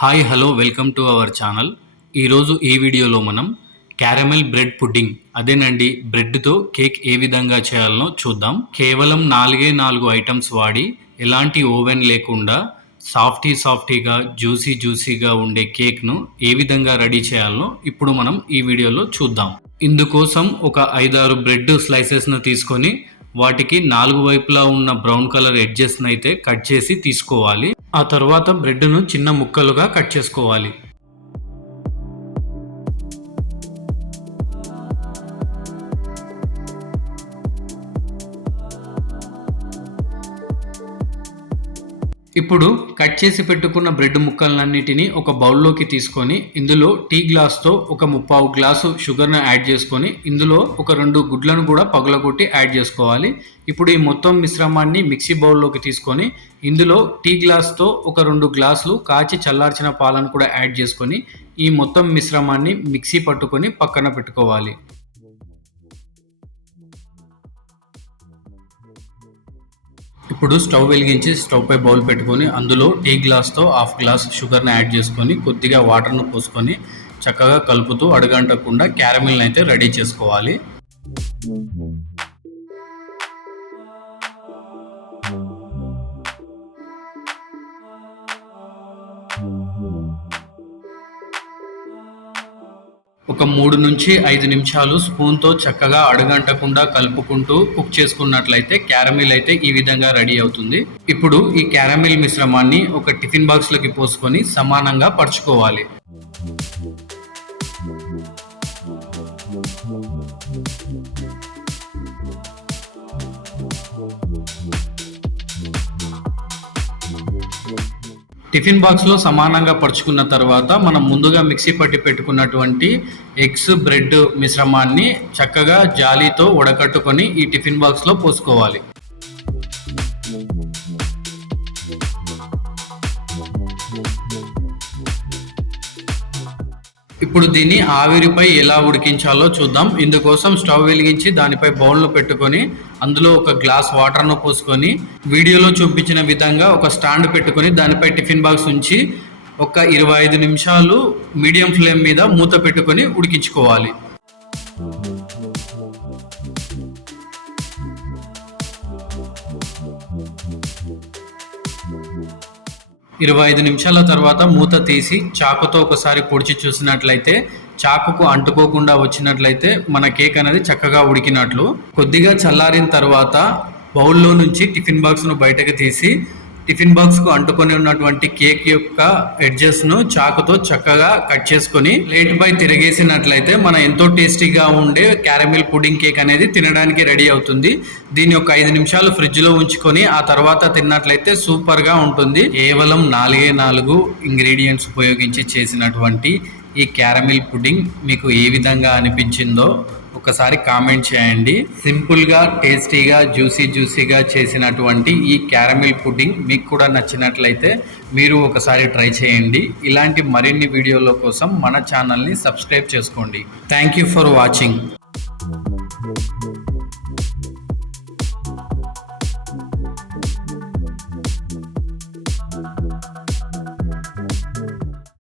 Hi hello welcome to our channel. ఈరోజు ఈ వీడియోలో మనం క్యారమెల్ బ్రెడ్ పుడ్డింగ్ అదేనండి బ్రెడ్తో కేక్ ఏ విధంగా చేయాలనో చూద్దాం. కేవలం 4 ఐటమ్స్ వాడి ఎలాంటి ఓవెన్ లేకుండా సాఫ్టీగా జ్యూసీగా ఉండే కేక్ను ఏ విధంగా రెడీ చేయాలనో ఇప్పుడు మనం ఈ వీడియోలో చూద్దాం. ఇందుకోసం ఒక 5-6 బ్రెడ్ స్లైసెస్ను తీసుకొని వాటికి 4 వైపులా ఉన్న బ్రౌన్ కలర్ ఎడ్జెస్ని అయితే కట్ చేసి తీసుకోవాలి. ఆ తర్వాత బ్రెడ్ను చిన్న ముక్కలుగా కట్ చేసుకోవాలి. ఇప్పుడు కట్ చేసి పెట్టుకున్న బ్రెడ్ ముక్కలన్నిటిని ఒక బౌల్లోకి తీసుకొని ఇందులో టీ గ్లాస్తో ఒక 3/4 గ్లాసు షుగర్ను యాడ్ చేసుకొని ఇందులో ఒక 2 గుడ్లను కూడా పగలగొట్టి యాడ్ చేసుకోవాలి. ఇప్పుడు ఈ మొత్తం మిశ్రమాన్ని మిక్సీ బౌల్లోకి తీసుకొని ఇందులో టీ గ్లాస్తో ఒక 2 గ్లాసులు కాచి చల్లార్చిన పాలను కూడా యాడ్ చేసుకొని ఈ మొత్తం మిశ్రమాన్ని మిక్సీ పట్టుకొని పక్కన పెట్టుకోవాలి. ఇప్పుడు స్టవ్ వెలిగించి స్టవ్ పై బౌల్ పెట్టుకొని అందులో టీ గ్లాస్తో 1/2 గ్లాస్ షుగర్ని యాడ్ చేసుకొని కొద్దిగా వాటర్ను పోసుకొని చక్కగా కలుపుతూ అడుగంటకుండా క్యారమిల్ని అయితే రెడీ చేసుకోవాలి. ఒక 3 నుంచి 5 నిమిషాలు స్పూన్తో చక్కగా అడుగంటకుండా కలుపుకుంటూ కుక్ చేసుకున్నట్లయితే క్యారమిల్ అయితే ఈ విధంగా రెడీ అవుతుంది. ఇప్పుడు ఈ క్యారమిల్ మిశ్రమాన్ని ఒక టిఫిన్ బాక్స్లోకి పోసుకొని సమానంగా పరుచుకోవాలి. టిఫిన్ బాక్స్లో సమానంగా పరుచుకున్న తర్వాత మనం ముందుగా మిక్సీ పట్టి పెట్టుకున్నటువంటి ఎగ్స్ బ్రెడ్ మిశ్రమాన్ని చక్కగా జాలీతో వడకట్టుకొని ఈ టిఫిన్ బాక్స్లో పోసుకోవాలి. ఇప్పుడు దీన్ని ఆవిరిపై ఎలా ఉడికించాలో చూద్దాం. ఇందుకోసం స్టవ్ వెలిగించి దానిపై బౌల్ను పెట్టుకొని అందులో ఒక గ్లాస్ వాటర్ను పోసుకొని వీడియోలో చూపించిన విధంగా ఒక స్టాండ్ పెట్టుకొని దానిపై టిఫిన్ బాక్స్ ఉంచి ఒక 25 నిమిషాలు మీడియం ఫ్లేమ్ మీద మూత పెట్టుకొని ఉడికించుకోవాలి. 25 నిమిషాల తర్వాత మూత తీసి చాకుతో ఒకసారి పొడిచి చూసినట్లయితే చాకుకు అంటుకోకుండా వచ్చినట్లయితే మన కేక్ అనేది చక్కగా ఉడికినట్లు. కొద్దిగా చల్లారిన తర్వాత బౌల్లో నుంచి టిఫిన్ బాక్స్ను బయటకు తీసి టిఫిన్ బాక్స్కు అంటుకొని ఉన్నటువంటి కేక్ యొక్క ఎడ్జెస్ను చాకుతో చక్కగా కట్ చేసుకొని ప్లేట్ పై తిరిగేసినట్లయితే మన ఎంతో టేస్టీగా ఉండే క్యారమిల్ పుడింగ్ కేక్ అనేది తినడానికి రెడీ అవుతుంది. దీన్ని ఒక 5 నిమిషాలు ఫ్రిడ్జ్లో ఉంచుకొని ఆ తర్వాత తిన్నట్లయితే సూపర్గా ఉంటుంది. కేవలం 4 ఇంగ్రీడియంట్స్ ఉపయోగించి చేసినటువంటి ఈ క్యారమిల్ పుడింగ్ మీకు ఏ విధంగా అనిపించిందో ఒకసారి కామెంట్ చేయండి. సింపుల్గా టేస్టీగా జ్యూసీగా చేసినటువంటి ఈ క్యారమిల్ పుడ్డింగ్ మీకు కూడా నచ్చినట్లయితే మీరు ఒకసారి ట్రై చేయండి. ఇలాంటి మరిన్ని వీడియోల కోసం మన ఛానల్ని సబ్స్క్రైబ్ చేసుకోండి. Thank you for watching.